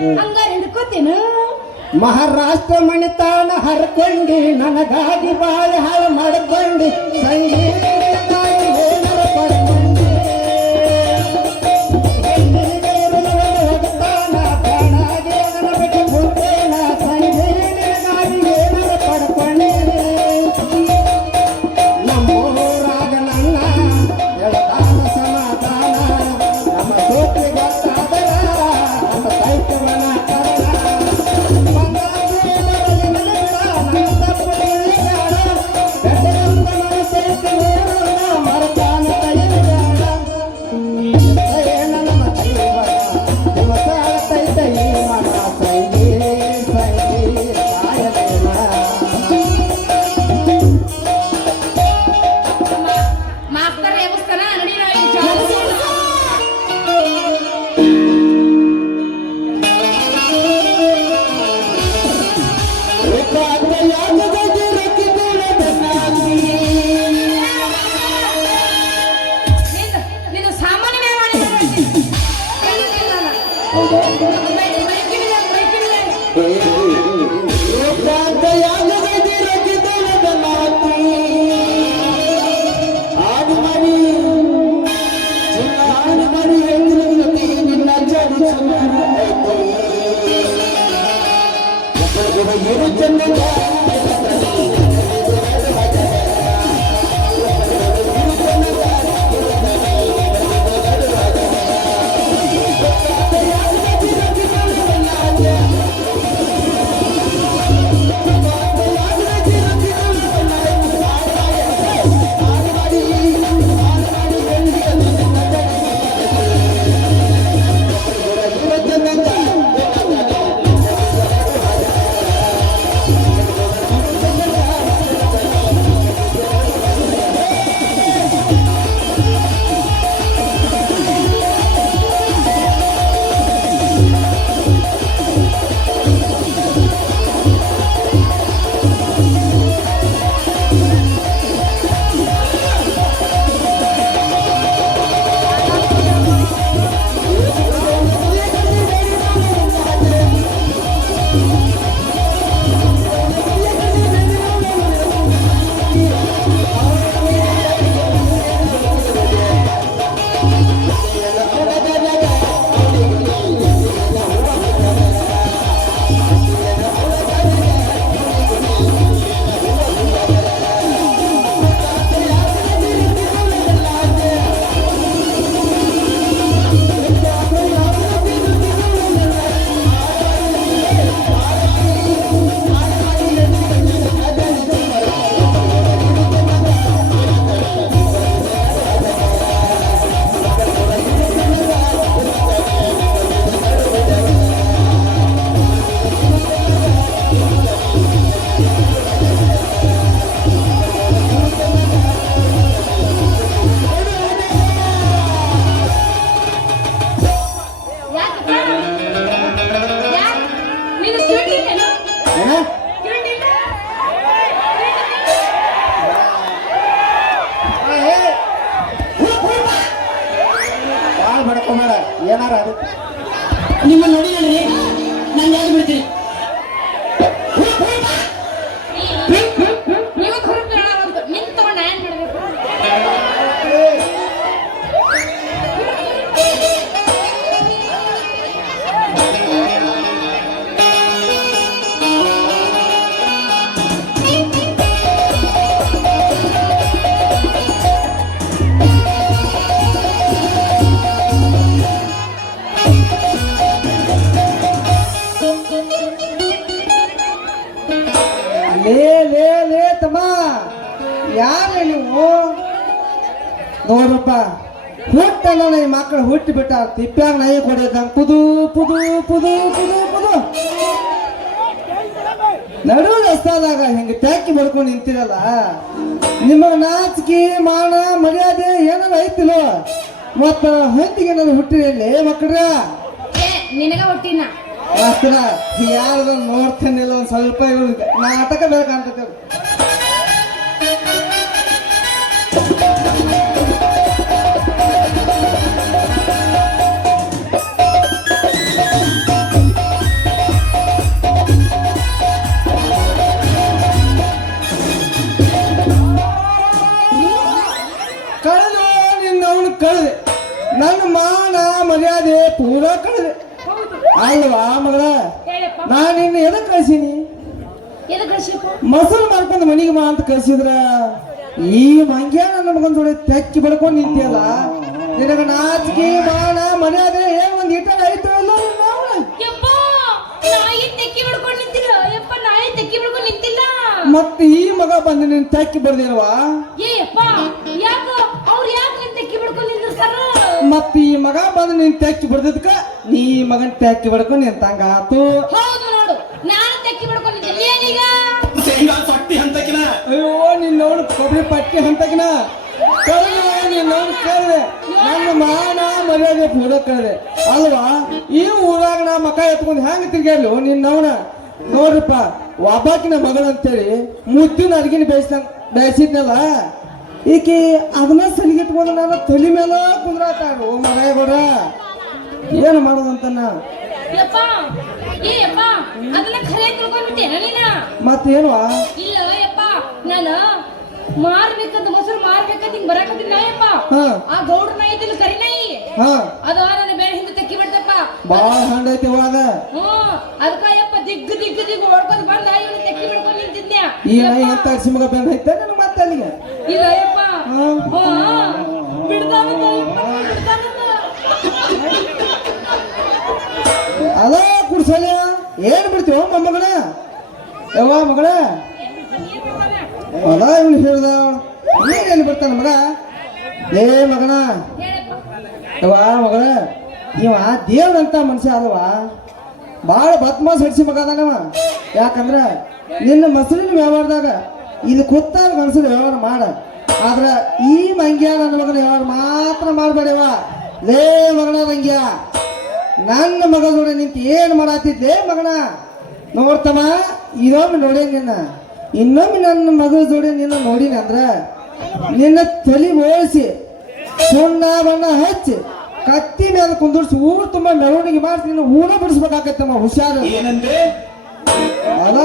ಹಂಗಾರ ಹಿಡ್ಕೋತೇನು ಮಹಾರಾಷ್ಟ್ರ ಮಣಿತಾಣ ಹರ್ಕೊಂಡಿ ನನಗಾಗಿ ಬಾಳೆ ಹಾಳು ಮಾಡ್ಕೊಂಡಿ ಸಂಗೀತಕ್ಕಾಗಿ ಏನಾರ ಪಡ್ಕೊಂಡಿ ಹೋಗ್ತಾನ ಪ್ರಾಣಾಗಿ ನನ್ನ ಬಿಟ್ಟು ಹೋಗ್ತೇನ ಸಂಗೀತಕ್ಕಾಗಿ ಏನಾರ ಪಡ್ಕೊಂಡಿ ನಮ್ಮೂರಾಗ ನನ್ನ ಎಳದಾನ ಸಮಾಧಾನ ನಮ್ಮ ಸೋತಿ ಗೊತ್ತಾದರ ನಮ್ಮ ದೈತ್ಯವನ ಕರಣ ಮಾಸ್ತರ್ ಎಬ್ಬಿಸ್ತಾನ ನಡಿ ನೀನು ಸಾಮಾನ್ಯ ಏನಾರ ಅದು ನಿಮ್ಮ ನೋಡಿ ನಾನು ಯಾರು ಬಿಡ್ತೀನಿ ನೀವು ಹೊರಗೆ ನಿಂತು ತಗೊಂಡು ಏನ್ ಮಾಡಬೇಕು ಲೇ ತಮ್ಮ ಯಾರ ನೀವು ನೋಡ್ರಪ್ಪ ಹುಟ್ಟಲ್ಲ ಈ ಮಕ್ಕಳು ಹುಟ್ಟಿ ಬಿಟ್ಟ ತಿಪ್ಪ್ಯಾಗ ನಾಯಿ ಕೊಡಿದ ಪುದು ಪುದು ಪುದು ಪುದು ಪುದು ನಡು ರಸ್ತಾದಾಗ ಹಿಂಗೆ ಟ್ಯಾಕಿ ಮಾಡ್ಕೊಂಡು ನಿಂತಿರಲ್ಲ ನಿಮಗ ನಾಚಿಕೆ ಮಾನ ಮರ್ಯಾದೆ ಏನಾರ ಐತಿಲ್ಲ ಮತ್ತ ಹೊತ್ತಿಗೆ ನಾನು ಹುಟ್ಟಿರಲಿ ಮಕ್ಕಳ ನಿನಗ ಹುಟ್ಟಿನ ಮಾಸ್ತರ ಯಾರು ನೋಡ್ತೇನಿಲ್ಲ ಒಂದ್ ಸ್ವಲ್ಪ ನಾಟಕ ಬೇಕಂತ ನನ್ನ ಮಾನ ಮರ್ಯಾದೆ ಪೂರ ಕಳೆದೆ ಅಲ್ವಾ ಮಗಳ ಹೇಳಪ್ಪ ನಾನು ಇನ್ನು ಎದಕ್ ಕಳ್ಸೀನಿ ಎದಕ್ಕೆ ಕಳ್ಸಿಯಪ್ಪ? ಮಸಲ್ ಮಾಡ್ಕೊಂಡು ಮನಿಗೆ ಬಾ ಅಂತ ಕಳ್ಸಿದ್ರ ಈ ಮಂಗ್ಯ ನನ್ನ ಮಗನ ಜೋಡಿ ತೆಕ್ಕಿ ಬಡ್ಕೊಂಡು ನಿಂತಿಯಲ್ಲ ನಿನಗ ನಾಚಿಕೆ ಮಾನ ಮರ್ಯಾದೆ ಏನ್ ಒಂದ್ ಇಟ್ಟ ಆಯ್ತು ಅಲ್ಲ ಯಪ್ಪ ನಾಯಿ ತೆಕ್ಕಿ ಬಿಡ್ಕೊಂಡು ನಿಂತಿಲ್ಲ ಯಪ್ಪ ನಾಯಿ ತೆಕ್ಕಿ ಬಿಡ್ಕೊಂಡು ನಿಂತಿಲ್ಲ ಮತ್ತೆ ಈ ಮಗ ಬಂದು ನಿನ್ ತೆಕ್ಕಿ ಬರ್ದಿಲ್ವಾ ಏ ಯಪ್ಪ ಯಾಕ ಅವ್ರು ಯಾಕೆ ನಿನ್ ತೆಕ್ಕಿ ಬಿಡ್ಕೊಂಡು ನಿಂತಿರ್ತಾರ? ಮತ್ತ ಈ ಮಗ ಬಂದು ನಿನ್ ತೆಕ್ಕಿ ಬರ್ದಿದ್ಕ ನೀ ಮಗನ್ ತೆಕ್ಕಿ ಬಡ್ಕೊಂಡು ನಿಂತಂಗ ಆತು ಹೌದು ನೋಡು ನಾನು ತೆಕ್ಕಿ ಬಿಡ್ಕೊಂಡು ನಿಂತಿಲ್ಲ ಏನೀಗ? ಶೇಂಗಾ ಸೊಟ್ಟಿ ಹಂತಕಿನ ಅಯ್ಯೋ ನಿನ್ ನೋಡು ಕೊಬ್ಬರಿ ಪಟ್ಟಿ ಹಂತಕಿನ ಕಳೆದೆ ನೀನ್ ನೋಡು ಕಳೆದೆ ನನ್ನ ಮಾನ ಮರ್ಯಾದೆ ಪೂರ ಕಳೆದೆ ಅಲ್ವಾ ಈ ಊರಾಗ ನಾ ಮಕ ಎತ್ಕೊಂಡು ಹೆಂಗ್ ತಿರ್ಗಾಡ್ಲು ನಿನ್ ನವನ ನೋಡ್ರಿಪ್ಪ ಒಬ್ಬಾಕಿನ ಮಗಳು ಅಂತೇಳಿ ಮುದ್ದಿನ ಅಡ್ಗಿನ ಬೇಯಿಸಿದ್ನಲ್ಲ ಈಕಿ ಅದನ್ನ ಸಲಿಗಿಟ್ಕೊಂಡು ನಾನು ತಲೆ ಮೇಲೆ ಕುಂದ್ರಾತಾಡು ಮಗ ಏನು ಮಾಡೋದಂತ ನಾ ಯಪ್ಪ ಏ ಯಪ್ಪ ಅದನ್ನ ಖರೆ ತಿಳ್ಕೊಂಡ್ಬಿಟ್ಟೇನ ನೀನ? ಮತ್ತೇನು ಇಲ್ಲ ಯಪ್ಪ ನಾನು ಮಾರ್ಬೇಕಂತ ಮೊಸರು ಮಾರ್ಬೇಕಂತ ಹಿಂಗ್ ಬರಾಕತ್ತಿಲ್ಲ ಯಪ್ಪ ಹಾ ಆ ಗೌಡ್ರ ನಾಯಿ ಐತಿಲ್ಲ ಕರಿ ನಾಯಿ ಹಾ ಅದು ನನ್ನ ಬೇರೆ ಹಿಂದೆ ತೆಕ್ಕಿ ಬಿಡ್ತಪ್ಪ ಬಾಳ ಹಂಡೈತಿ ಅವಾಗ ಅದಕ್ಕ ಯಪ್ಪ ದಿಗ್ಗು ದಿಗ್ಗು ದಿಗ್ಗು ಹೊಡ್ಕೊಂಡ್ ಬಂದ ಇವನು ತೆಕ್ಕಿ ಬಿಡ್ಕೊಂಡು ನಿಂತಿದ್ನ್ಯಾ ಈ ನಾಯಿ ಅಂತ ಸಿಮಗ ಬೆಂಡ್ ಐತೆ ನನಗೆ ಮತ್ತೆ ಅಲ್ಲಿಗೆ ಇಲ್ಲ ಯಪ್ಪ ಹಾ ಬಿಡ್ತಾನಂತ ಯಪ್ಪ ಬಿಡ್ತಾನಂತ ಅದ ಕುಡ್ಸಲ್ಯ ಏನ್ ಬಿಡ್ತೀವ ಮೊಮ್ಮಗಳ ಯವ್ವ ಮಗಳ ಅದ ಇವನು ಹೇಳ್ದ ಏನ್ ಬಿಡ್ತಾನ ಮಗ ಏ ಮಗನ ಹೇಳಪ್ಪ ಯವ್ವ ಮಗಳ ಇವ ದೇವ್ರಂತ ಮನುಷ್ಯ ಅಲ್ವಾ ಭಾಳ ಬದ್ಮಾಸ್ ಹಡಿಸಿ ಮಗ ಅದಾನವ ಯಾಕಂದ್ರ ನಿನ್ನ ಮೊಸರಿನ ವ್ಯವಹಾರದಾಗ ಇಲ್ಲಿ ಕೂತಾಗ ಮನಸ್ಸಿನ ವ್ಯವಹಾರ ಮಾಡ ಆದ್ರ ಈ ಮಂಗ್ಯ ನನ್ನ ಮಗನ ವ್ಯವಹಾರ ಮಾತ್ರ ಮಾಡಬೇಡವ ಲೇ ಮಗನ ಮಂಗ್ಯ ನನ್ನ ಮಗ ಜೋಡಿ ನಿಂತು ಏನು ಮಾಡತ್ತಿದ್ದೆ ಮಗನ ನೋಡ್ತಮ್ಮ ಇದೊಮ್ಮೆ ನೋಡಿ ನಿನ್ನ ಇನ್ನೊಮ್ಮೆ ನನ್ನ ಮಗ ಜೋಡಿ ನಿನ್ನ ನೋಡಿನ ಅಂದ್ರ ನಿನ್ನ ತಲೆ ಓಡಿಸಿ ಸುಣ್ಣ ಬಣ್ಣ ಹಚ್ಚಿ ಕತ್ತಿ ಮೇಲೆ ಕುಂದಿರ್ಸಿ ಊರು ತುಂಬಾ ಮೆರವಣಿಗೆ ಮಾಡಿಸಿ ನಿನ್ನ ಊರ ಬಿಡಿಸ್ಬೇಕಾಗತ್ತಮ್ಮ ಹುಷಾರು ಏನಂದ್ರೆ ಅದ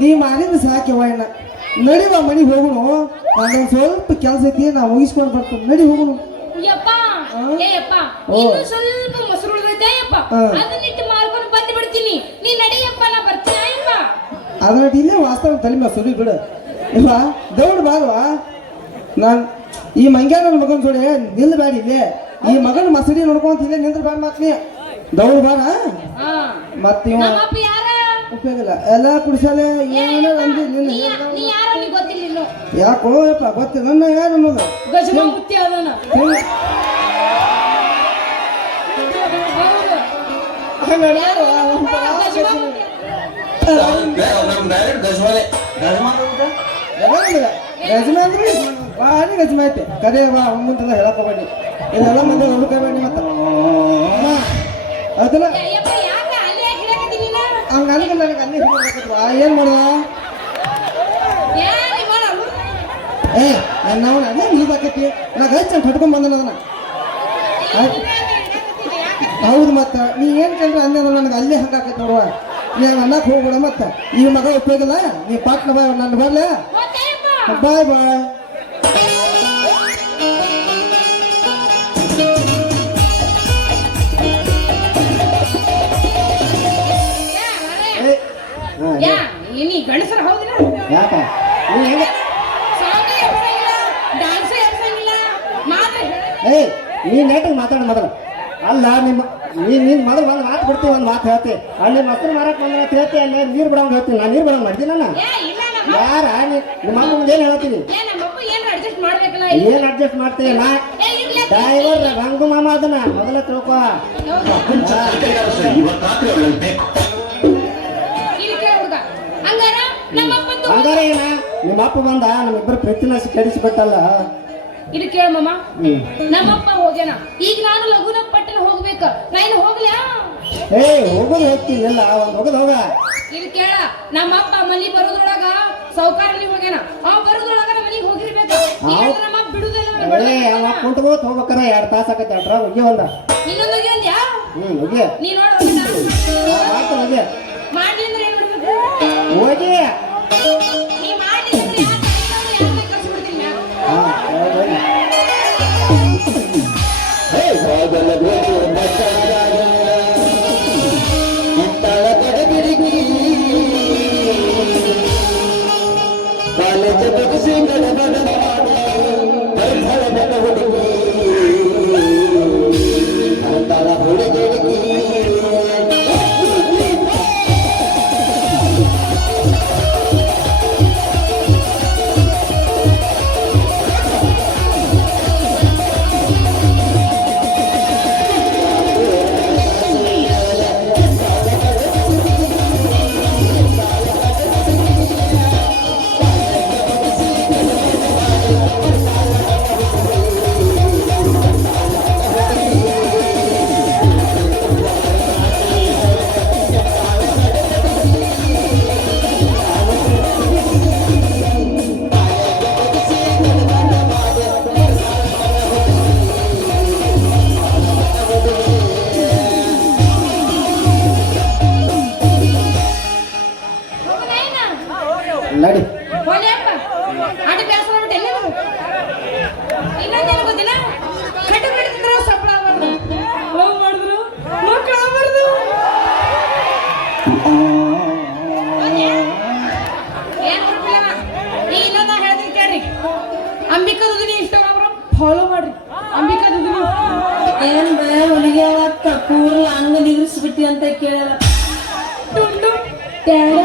ನೀ ಮಾಡಿದ ಸಾಕ್ಯವ ಇನ್ನ ನಡಿವ ಮನೆಗೆ ಹೋಗುನು ನಂದೊಂದು ಸ್ವಲ್ಪ ಕೆಲಸ ಐತಿ ನಾ ಮುಗಿಸ್ಕೊಂಡು ಬರ್ತೀನಿ ನಡಿ ಹೋಗುನು ಯಪ್ಪ ಏ ಯಪ್ಪ ಇನ್ನು ಸ್ವಲ್ಪ ಮೊಸರು ಉಳಿದೈತೆ ಯಪ್ಪ ಅದನ್ನಿಟ್ಟು ಮಾರ್ಕೊಂಡು ಬಂದು ಬಿಡ್ತೀನಿ ನೀ ನಡಿಯಪ್ಪ ನಾ ಬರ್ತೀನ ಯಪ್ಪ ಅದನ್ನ ಇಲ್ಲೇ ವಾಸ್ತವ ತಲೆ ಮೇಲೆ ಸುರಿ ಬಿಡು ಇವ ದೌಡ್ ಬಾಲ್ವಾ ನಾನು ಈ ಮಂಗ್ಯ ನನ್ನ ಮಗನ ಜೋಡಿ ನಿಲ್ಬೇಡಿ ಇಲ್ಲೇ ಈ ಮಗನ ಮಸಡಿ ನೋಡ್ಕೊಂತ ಇಲ್ಲೇ ನಿಂದ್ರ ಬೇಡ ಮಾತ್ ನೀ ದೌಡ್ ಬಾರ ಮತ್ತ ಇವ ನಮ್ಮಪ್ಪ ಯಾರ ಉಪಯೋಗ ಇಲ್ಲ ಎಲ್ಲ ಕುಡಿಸಲೆ ಏನೋ ಅಂದಿ ನಿನ್ನ ನೀ ಯಾರೋ ನೀ ಗೊತ್ತಿಲ್ಲ ಇನ್ನು ಯಾಕೋ ಯಪ್ಪ ಗೊತ್ತಿಲ್ಲ ನನ್ನ ಯಾರು ಅನ್ನೋದು ಗಜಮ ಮುತ್ತಿ ಅದನ ಗಜಮ ಅಂದ್ರಿ ಭಾರಿ ಗಜಮ ಐತೆ ಕರೆ ಬಾ ಮುಂದೆಲ್ಲ ಹೇಳಕ್ ಹೋಗ್ಬೇಡಿ ಇದೆಲ್ಲ ಮಂದಿ ಹುಡುಕಬೇಡಿ ಮತ್ತ ಅದಲ್ಲ ಯಪ್ಪ ಯಾಕ ಅಲ್ಲಿ ಯಾಕೆ ಹಿಡಕತ್ತಿ ನೀನು ಹಂಗ ನನಗೆ ಅಲ್ಲಿ ಏನ್ ಮಾಡುವ ಏ ನೀ ಮಾಡಲ್ಲ ಏ ನನ್ನವನ ಅದೇ ನೀದಾಕೈತಿ ನಾ ಗಚ್ಚ ಕಟ್ಕೊಂಡ್ ಬಂದನ ಅದನ್ನ ಹೌದು ಮತ್ತ ನೀ ಏನ್ ಕಂಡ್ರೆ ಅಂದ ನನಗೆ ಅಲ್ಲೇ ಹಂಗಾಕೈತಿ ನೋಡುವ ನೀ ಅನ್ನಕ್ ಹೋಗ್ಬೇಡ ಮತ್ತ ಈ ಮಗ ಉಪಯೋಗ ಇಲ್ಲ ನೀ ಪಾಟ್ನ ಬಾಯ್ ನನ್ನ ಬರ್ಲೆ ಬಾಯ್ ಬಾಯ್ ಯಾ ನೀ ಗಂಡಸರ ಹೌದಿಲ್ಲ ಯಾಕ ನೀ ಹೆಂಗ ಸಾಂಗ್ ಎಬ್ಸಂಗಿಲ್ಲ ಡಾನ್ಸ್ ಎಬ್ಸಂಗಿಲ್ಲ ಮಾತ್ರ ಏಯ್ ನೀ ನೆಟ್ಟಿಗೆ ಮಾತಾಡ ಮೊದಲು ಅಲ್ಲ ನಿಮ್ಮ ನೀನ್ ಮೊದಲು ಒಂದು ಮಾತು ಬಿಡ್ತೀವಿ ಒಂದು ಮಾತು ಹೇಳ್ತಿ ಅಲ್ಲಿ ಮೊಸರು ಮಾರಕ್ ಬಂದ ಹೇಳ್ತಿ ಅಲ್ಲಿ ನೀರು ಬಿಡೋಂಗ್ ಹೇಳ್ತೀನಿ ನಾನು ನೀರು ಬಿಡೋಂಗ್ ಮಾಡ್ತೀನಿ ನಾನು ಏ ಇಲ್ಲ ನಮ್ಮ ಯಾರ ನಿಮ್ಮ ಅಮ್ಮ ಮುಂದೆ ಏನು ಹೇಳ್ತೀನಿ ಏ ನಮ್ಮಪ್ಪ ಏನ್ ಅಡ್ಜಸ್ಟ್ ಮಾಡ್ಬೇಕಲ್ಲ ಏನ್ ಅಡ್ಜಸ್ಟ್ ಮಾಡ್ತೀವಿ ನಾ ಏ ಇರ್ಲಿ ಡ್ರೈವರ್ ರಂಗು ಮಾಮ ಅದನ್ನ ಮೊದಲ ತಿಳ್ಕೊ ಇವತ್ತು ರಾತ್ರಿ ಅವಳಲ್ಲಿ ಬೇಕು ಇಲ್ಲಿ ಕೇಳ ಹುಡುಗ ಹಂಗಾರ ನಮ್ಮಪ್ಪಂದು ಹಂಗಾರ ಏನ ನಿಮ್ಮ ಅಪ್ಪ ಬಂದ ನಮ್ಮಿಬ್ಬರು ಪ್ರೀತಿನ ಕೆಡಿಸಿಬಿಟ್ಟಲ್ಲ ಇಲ್ಲಿ ಕೇಳ ಮಾಮ ನಮ್ಮಪ್ಪ ಹೋಗ್ಯಾನ ಈಗ ನಾನು ಲಘುನ ಪಟ್ಟಣ ಹೋಗ್ಬೇಕ ನಾನು ಹೋಗ್ಲ್ಯಾ ಏ ಹೋಗೋದು ಹೋಗ್ತೀನಿ ಇಲ್ಲ ಒಂದು ಹೋಗೋದು ಹೋಗ ಇಲ್ಲಿ ಕೇಳ ನಮ್ಮಪ್ಪ ಮನಿ ಬರೋದ್ರೊಳಗ ಸೌಕಾರಲ್ಲಿ ಹೋಗ್ಯಾನ ಬರೋದ್ರೊಳಗ ನಮ್ಮ ಮನಿಗೆ ಹೋಗಿರ್ಬೇಕ ನಮ್ಮ ಬಿಡುದಿಲ್ಲ ಏ ಅವ ಕುಂಟ್ಕೋತ ಹೋಗ್ಬೇಕಾರ 2 ತಾಸು ಆಕತ್ತೆ ಅಟ್ರ ಹೋಗಿ ಒಂದ ಇನ್ನೊಂದು ಹೋಗಿ ಅಂದ್ಯಾ ಹೋಗಿ ನೀ ನೋಡು ಮಾಡ್ತಾನೆ ಹೋಗಿ ಮಾಡ್ಲಿ ಅಂದ್ರೆ ಏನ್ ಮಾಡ್ಬೇಕು ಹೋಗಿ ನೀ ಮಾಡ್ಲಿ ಅಂದ್ರೆ ಯಾಕೆ ಅಂಬಿಕಾ ದುದಿನಿ ಇನ್ಸ್ಟಾಗ್ರಾಮ್ ಫಾಲೋ ಮಾಡ್ರಿ ಅಂಬಿಕಾ ದುದಿನಿ ಏನ್ ಬೇ ಹುಲಿಗೆ ಅವತ್ತ ಕೂರ್ಲ ಹಂಗ ನಿಗಿಸ್ಬಿಟ್ಟಿ ಅಂತ ಕೇಳಲ್ಲ ಟ್ಯಾಡ